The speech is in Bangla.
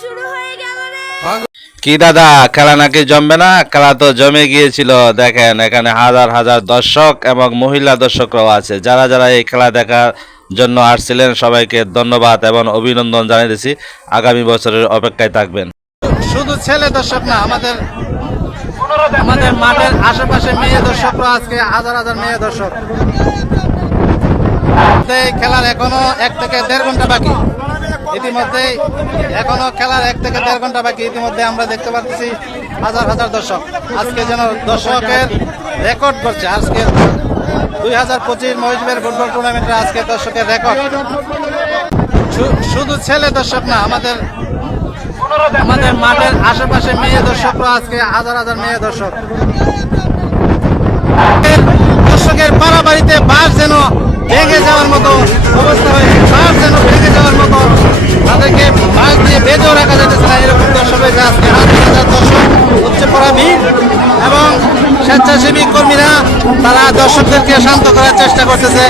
শুরু হয়ে গেল রে। কি দাদা, খেলা নাকি জমবে না? খেলা তো জমে গিয়েছিল। দেখেন এখানে হাজার হাজার দর্শক এবং মহিলা দর্শকরাও আছে। যারা যারা এই খেলা দেখার জন্য আসছিলেন সবাইকে ধন্যবাদ এবং অভিনন্দন জানাইতেছি। আগামী বছরের অপেক্ষায় থাকবেন। শুধু ছেলে দর্শক না, আমাদের আমাদের মাঠের আশেপাশে মেয়ে দর্শকরা আজকে হাজার হাজার মেয়ে দর্শক। এই খেলার এখনো 1 থেকে 1.5 ঘন্টা বাকি। ইতিমধ্যে এখনো খেলার 1 থেকে 1.5 ঘন্টা বাকি। ইতিমধ্যে আমরা দেখতে পাচ্ছি হাজার হাজার দর্শক। আজকে যেন দর্শকের রেকর্ড করছে। আজকে 2025 মহিষবের ফুটবল টুর্নামেন্টে আজকে দর্শকের রেকর্ড। শুধু ছেলে দর্শক না, আমাদের মাঠের আশেপাশে মেয়ে দর্শকরা আজকে হাজার হাজার মেয়ে দর্শক। দর্শকের পাড়াবাড়িতে বাস যেন ভেঙে যাওয়ার মতো অবস্থা হয়েছে। বাস যেন ভেঙে যাওয়ার মতো, তাদেরকে বাস দিয়ে বেঁধেও রাখা যেতেছে না, এরকম দর্শক হয়েছে আজকে। হাজার হাজার দর্শক হচ্ছে পড়া ভিড় এবং স্বেচ্ছাসেবী কর্মীরা তারা দর্শকদেরকে শান্ত করার চেষ্টা করতেছে।